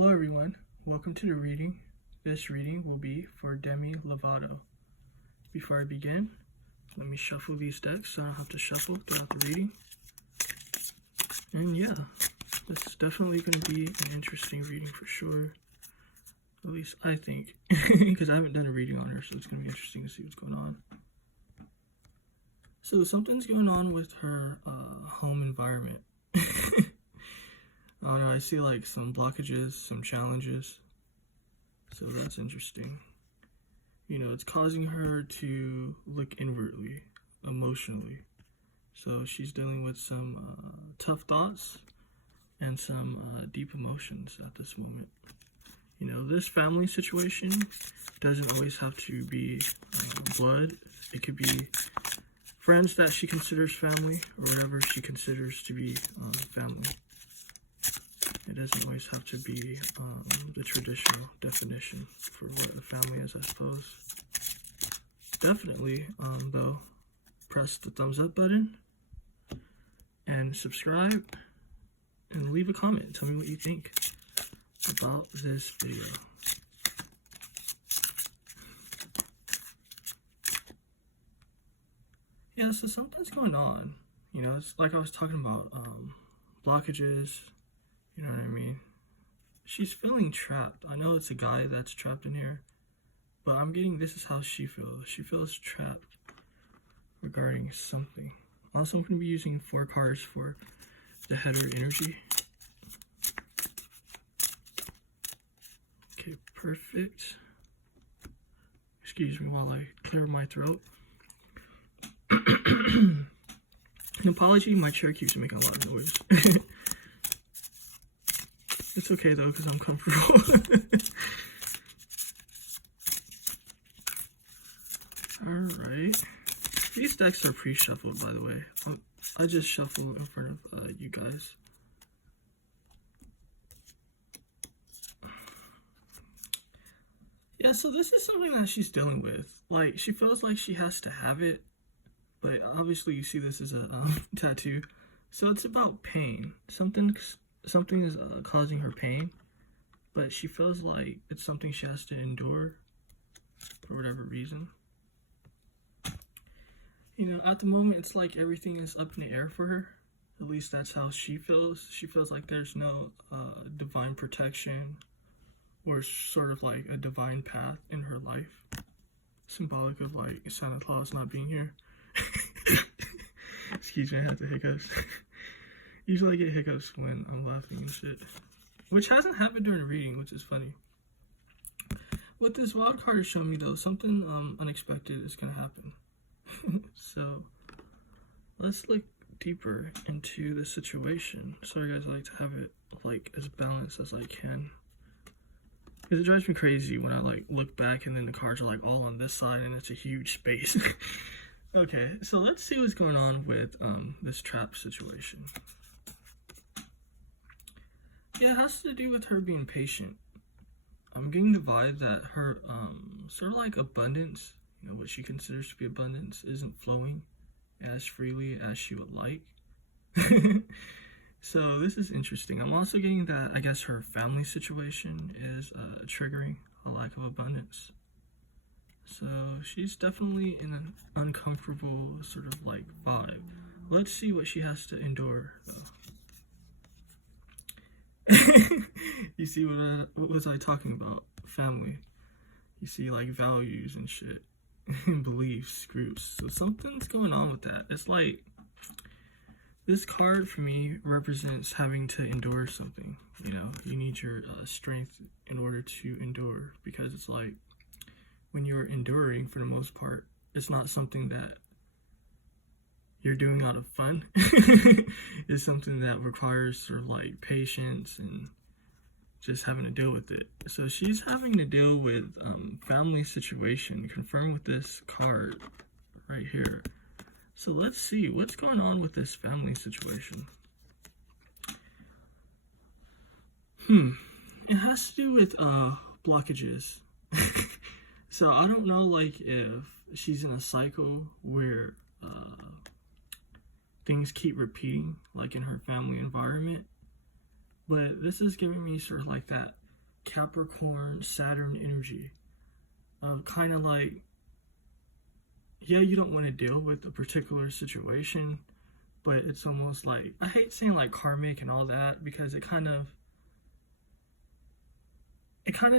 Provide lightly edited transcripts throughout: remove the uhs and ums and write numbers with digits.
Hello everyone, welcome to the reading. This reading will be for Demi Lovato. Before I begin, let me shuffle these decks so I don't have to shuffle throughout the reading. And yeah, this is definitely going to be an interesting reading for sure. At least I think, because I haven't done a reading on her, so it's going to be interesting to see what's going on. So something's going on with her home environment. I don't know, I see like some blockages, some challenges. So that's interesting. You know, it's causing her to look inwardly, emotionally. So she's dealing with some tough thoughts and some deep emotions at this moment. You know, this family situation doesn't always have to be blood. It could be friends that she considers family, or whatever she considers to be family. It doesn't always have to be the traditional definition for what a family is, I suppose. Definitely, though, press the thumbs up button and subscribe and leave a comment. Tell me what you think about this video. Yeah, so something's going on. You know, it's like I was talking about blockages. You know what I mean? She's feeling trapped. I know it's a guy that's trapped in here, but I'm getting this is how she feels. She feels trapped regarding something. Also, I'm going to be using 4 cards for the header energy. Okay, perfect. Excuse me while I clear my throat. An apology, my chair keeps making a lot of noise. It's okay though, because I'm comfortable. Alright. These decks are pre-shuffled, by the way. I just shuffle in front of you guys. Yeah, so this is something that she's dealing with. Like, she feels like she has to have it, but obviously you see this as a tattoo. So it's about pain. Something is causing her pain, but she feels like it's something she has to endure for whatever reason. You know, at the moment, it's like everything is up in the air for her. At least that's how she feels. She feels like there's no divine protection or sort of like a divine path in her life. Symbolic of like Santa Claus not being here. Excuse me, I had the hiccups. Usually I get hiccups when I'm laughing and shit. Which hasn't happened during a reading, which is funny. What this wild card is showing me though, something unexpected is going to happen. So, let's look deeper into the situation. Sorry guys, I like to have it like as balanced as I can. Because it drives me crazy when I like look back and then the cards are like all on this side and it's a huge space. Okay, so let's see what's going on with this trap situation. Yeah, it has to do with her being patient. I'm getting the vibe that her sort of like abundance, you know, what she considers to be abundance, isn't flowing as freely as she would like. So this is interesting. I'm also getting that I guess her family situation is triggering a lack of abundance. So she's definitely in an uncomfortable sort of like vibe. Let's see what she has to endure though. You see what was I talking about? Family. You see like values and shit. Beliefs, groups. So something's going on with that. It's like this card for me represents having to endure something. You know, you need your strength in order to endure, because it's like when you're enduring, for the most part, it's not something that you're doing out of fun. It's something that requires sort of like patience and just having to deal with it. So she's having to deal with family situation confirmed with this card right here. So let's see what's going on with this family situation. It has to do with blockages. So I don't know like if she's in a cycle where things keep repeating like in her family environment, but this is giving me sort of like that Capricorn Saturn energy of kind of like, yeah, you don't want to deal with a particular situation, but it's almost like, I hate saying like karmic and all that, because it kind of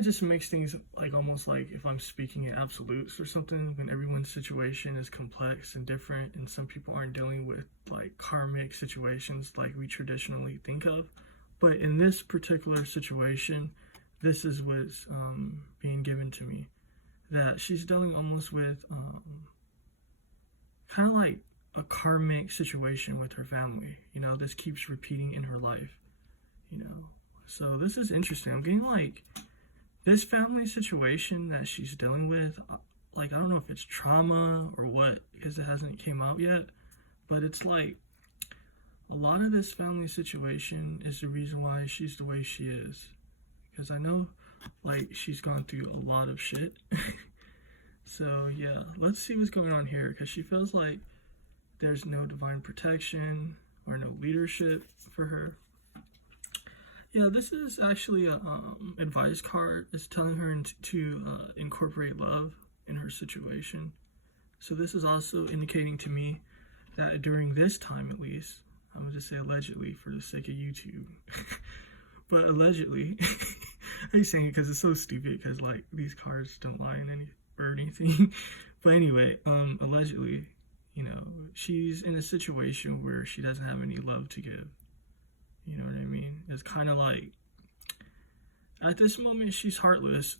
just makes things like almost like if I'm speaking in absolutes or something, when everyone's situation is complex and different, and some people aren't dealing with like karmic situations like we traditionally think of. But in this particular situation, this is what's being given to me, that she's dealing almost with kind of like a karmic situation with her family. You know, this keeps repeating in her life, you know. So this is interesting. I'm getting like this family situation that she's dealing with, like, I don't know if it's trauma or what, because it hasn't came out yet, but it's like a lot of this family situation is the reason why she's the way she is. Because I know, like, she's gone through a lot of shit. So, yeah, let's see what's going on here, because she feels like there's no divine protection or no leadership for her. Yeah, this is actually a advice card. It's telling her to incorporate love in her situation. So this is also indicating to me that during this time, at least, I'm going to just say allegedly for the sake of YouTube, but allegedly, I hate saying it because it's so stupid, because like these cards don't lie in anything. But anyway, allegedly, you know, she's in a situation where she doesn't have any love to give. You know what I mean? It's kind of like, at this moment, she's heartless.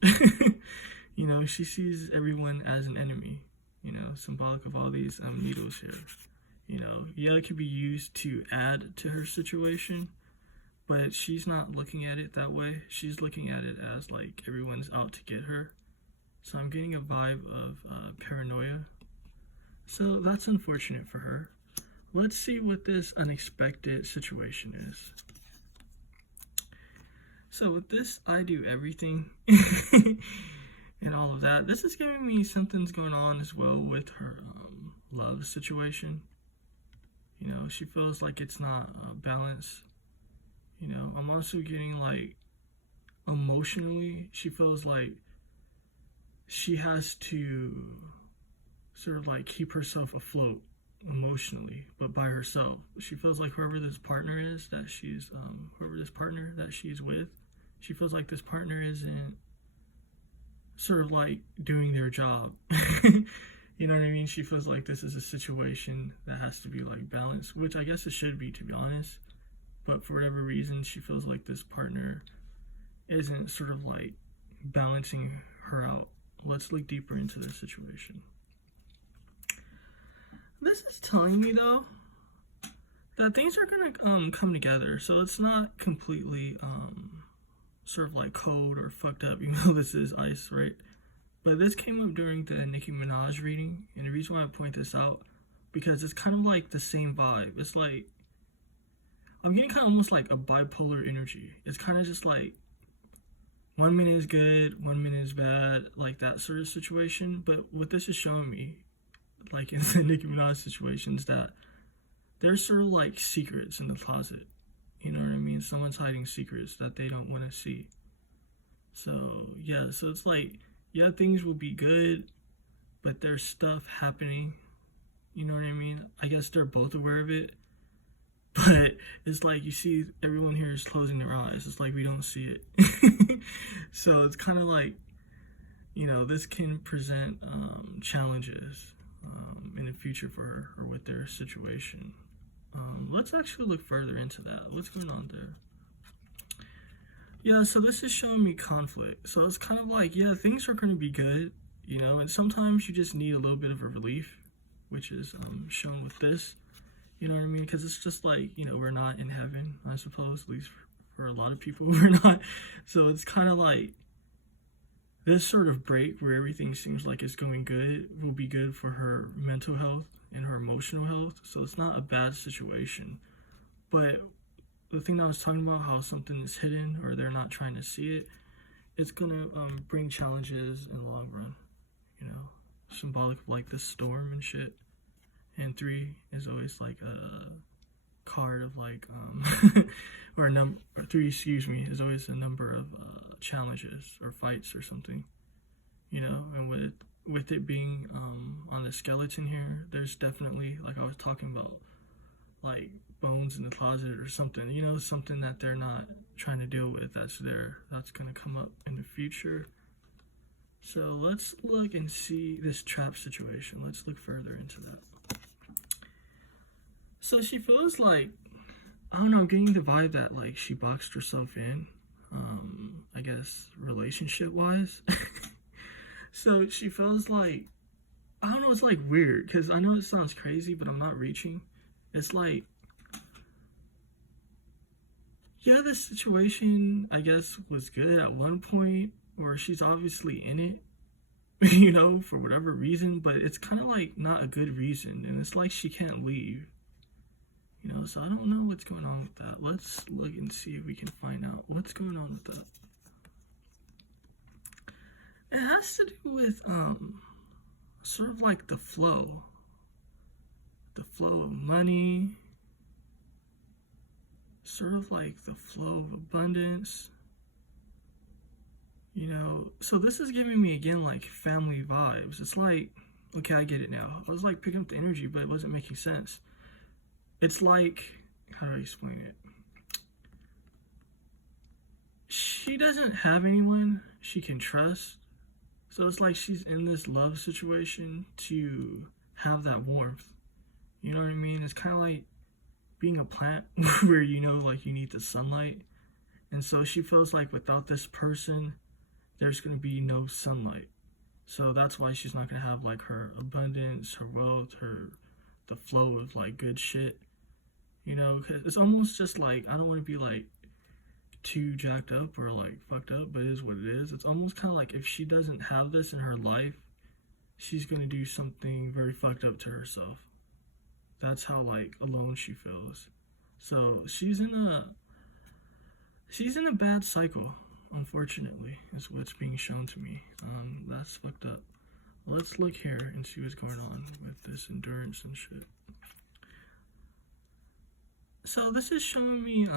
You know, she sees everyone as an enemy, you know, symbolic of all these needles here. You know, yeah, it could be used to add to her situation, but she's not looking at it that way. She's looking at it as like everyone's out to get her. So I'm getting a vibe of paranoia. So that's unfortunate for her. Let's see what this unexpected situation is. So with this, I do everything and all of that. This is giving me something's going on as well with her love situation. You know, she feels like it's not balanced. You know, I'm also getting like emotionally, she feels like she has to sort of like keep herself afloat emotionally, but by herself. She feels like whoever this partner is that she's with, she feels like this partner isn't sort of like doing their job. You know what I mean? She feels like this is a situation that has to be like balanced, which I guess it should be, to be honest. But for whatever reason, she feels like this partner isn't sort of like balancing her out. Let's look deeper into this situation. This is telling me, though, that things are going to come together. So it's not completely sort of like cold or fucked up, even though this is ice, right? But this came up during the Nicki Minaj reading. And the reason why I point this out, because it's kind of like the same vibe. It's like, I'm getting kind of almost like a bipolar energy. It's kind of just like, 1 minute is good, 1 minute is bad, like that sort of situation. But what this is showing me, like in the Nicki Minaj situations, that there's sort of like secrets in the closet. You know what I mean? Someone's hiding secrets that they don't want to see. So, yeah, so it's like, yeah, things will be good, but there's stuff happening. You know what I mean? I guess they're both aware of it. But it's like you see everyone here is closing their eyes. It's like we don't see it. So it's kind of like, you know, this can present challenges in the future for her or with their situation. Let's actually look further into that. What's going on there? Yeah, so this is showing me conflict. So it's kind of like, yeah, things are going to be good, you know, and sometimes you just need a little bit of a relief, which is shown with this. You know what I mean? Because it's just like, you know, we're not in heaven, I suppose, at least for a lot of people, we're not. So it's kind of like this sort of break where everything seems like it's going good will be good for her mental health and her emotional health. So it's not a bad situation. But the thing I was talking about, how something is hidden or they're not trying to see it, it's going to bring challenges in the long run, you know, symbolic of like this storm and shit. And 3 is always like a card of like, or a number, or 3, excuse me, is always a number of challenges or fights or something, you know. And with it being on the skeleton here, there's definitely, like I was talking about, like bones in the closet or something, you know, something that they're not trying to deal with that's gonna come up in the future. So let's look and see this trap situation. Let's look further into that. So she feels like, I don't know, I'm getting the vibe that like she boxed herself in, I guess relationship wise. So she feels like, I don't know, it's like weird because I know it sounds crazy, but I'm not reaching. It's like, yeah, this situation I guess was good at one point, or she's obviously in it, you know, for whatever reason, but it's kind of like not a good reason, and it's like she can't leave, you know. So I don't know what's going on with that. Let's look and see if we can find out what's going on with that. It has to do with sort of like the flow of money, sort of like the flow of abundance, you know. So this is giving me again like family vibes. It's like, okay, I get it now. I was like picking up the energy, but it wasn't making sense. It's like, how do I explain it? She doesn't have anyone she can trust. So it's like she's in this love situation to have that warmth. You know what I mean? It's kind of like being a plant where, you know, like you need the sunlight. And so she feels like without this person, there's going to be no sunlight. So that's why she's not going to have like her abundance, her wealth, the flow of like good shit. You know, 'cause it's almost just like, I don't want to be like too jacked up or like fucked up, but it is what it is. It's almost kind of like if she doesn't have this in her life, she's going to do something very fucked up to herself. That's how like alone she feels. So she's in a bad cycle, unfortunately, is what's being shown to me. That's fucked up. Let's look here and see what's going on with this endurance and shit. So this is showing me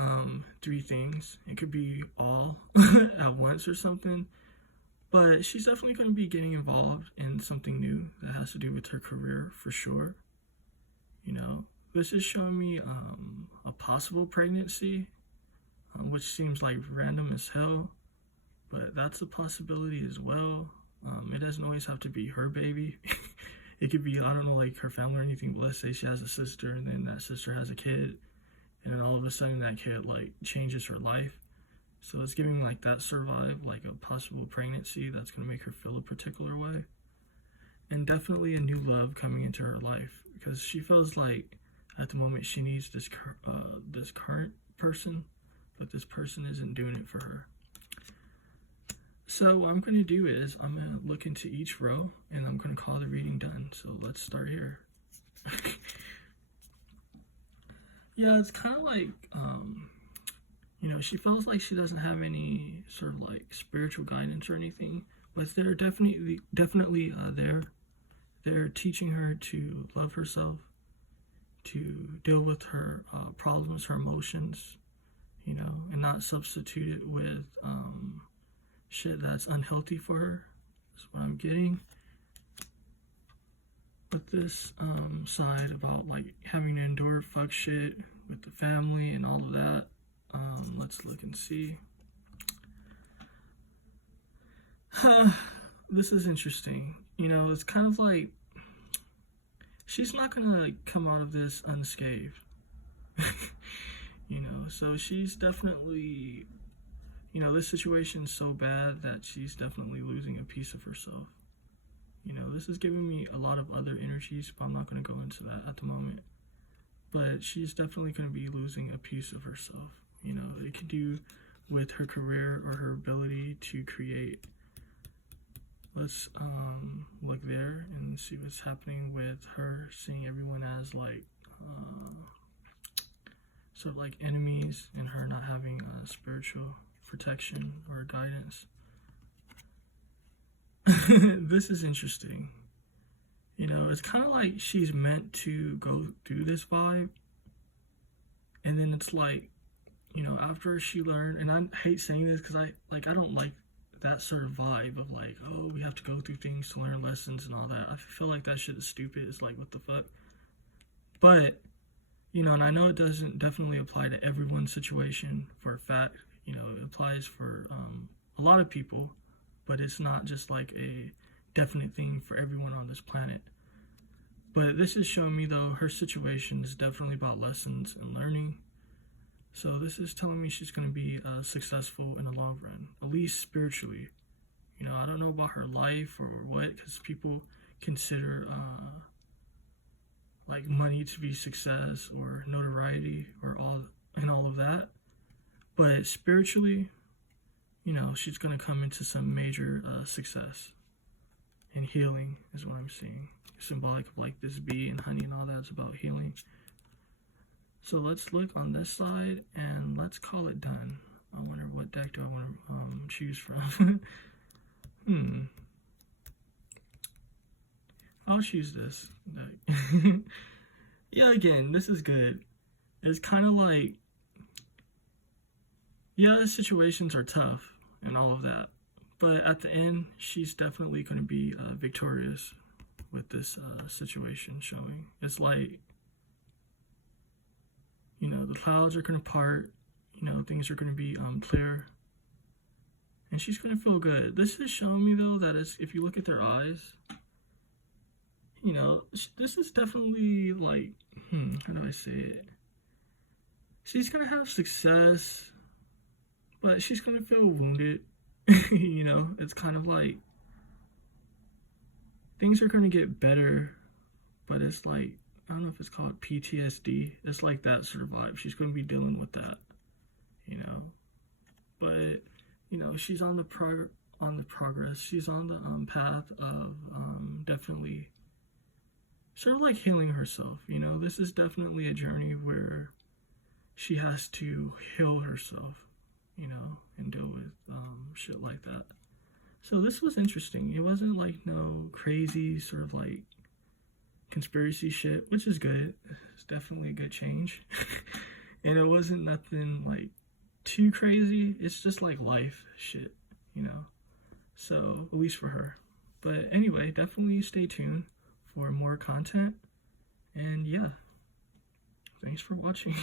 3 things. It could be all at once or something, but she's definitely going to be getting involved in something new that has to do with her career for sure. You know, this is showing me a possible pregnancy, which seems like random as hell, but that's a possibility as well. It doesn't always have to be her baby. It could be, I don't know, like her family or anything, but let's say she has a sister and then that sister has a kid, and then all of a sudden that kid like changes her life. So it's giving like that survive, like a possible pregnancy that's going to make her feel a particular way. And definitely a new love coming into her life, because she feels like at the moment she needs this current person, but this person isn't doing it for her. So what I'm going to do is I'm going to look into each row and I'm going to call the reading done. So let's start here. Yeah, it's kind of like, you know, she feels like she doesn't have any sort of like spiritual guidance or anything, but they're definitely there. They're teaching her to love herself, to deal with her problems, her emotions, you know, and not substitute it with shit that's unhealthy for her. That's what I'm getting. But this side about like having to endure fuck shit with the family and all of that, let's look and see. This is interesting. You know, it's kind of like she's not gonna like come out of this unscathed. You know, so she's definitely, you know, this situation's so bad that she's definitely losing a piece of herself. You know, this is giving me a lot of other energies, but I'm not going to go into that at the moment. But she's definitely going to be losing a piece of herself. You know, it could do with her career or her ability to create. Let's look there and see what's happening with her seeing everyone as like sort of like enemies, and her not having spiritual protection or guidance. This is interesting. You know, it's kind of like she's meant to go through this vibe, and then it's like you know, after she learned, and I hate saying this because I don't like that sort of vibe of like, oh, we have to go through things to learn lessons and all that. I feel like that shit is stupid. It's like, what the fuck? But, you know, and I know it doesn't definitely apply to everyone's situation for a fact. You know, it applies for a lot of people, but it's not just like a definite thing for everyone on this planet. But this is showing me, though, her situation is definitely about lessons and learning. So this is telling me she's going to be successful in the long run, at least spiritually. You know, I don't know about her life or what, because people consider like money to be success or notoriety or all of that. But spiritually, you know, she's going to come into some major success. And healing is what I'm seeing. Symbolic of like this bee and honey and all that is about healing. So let's look on this side and let's call it done. I wonder what deck do I want to choose from. I'll choose this deck. Yeah, again, this is good. It's kind of like, yeah, the situations are tough and all of that. But at the end, she's definitely going to be victorious with this situation showing. It's like, you know, the clouds are going to part, you know, things are going to be clear, and she's going to feel good. This is showing me, though, that if you look at their eyes, you know, this is definitely like, how do I say it? She's going to have success, but she's going to feel wounded. You know, it's kind of like things are going to get better, but it's like, I don't know if it's called PTSD. It's like that sort of vibe. She's going to be dealing with that, you know. But, you know, she's on the progress. She's on the path of definitely sort of like healing herself, you know. This is definitely a journey where she has to heal herself, you know, and deal with shit like that. So this was interesting. It wasn't like no crazy sort of like conspiracy shit, which is good. It's definitely a good change. And it wasn't nothing like too crazy. It's just like life shit, you know. So at least for her. But anyway, definitely stay tuned for more content. And yeah, thanks for watching.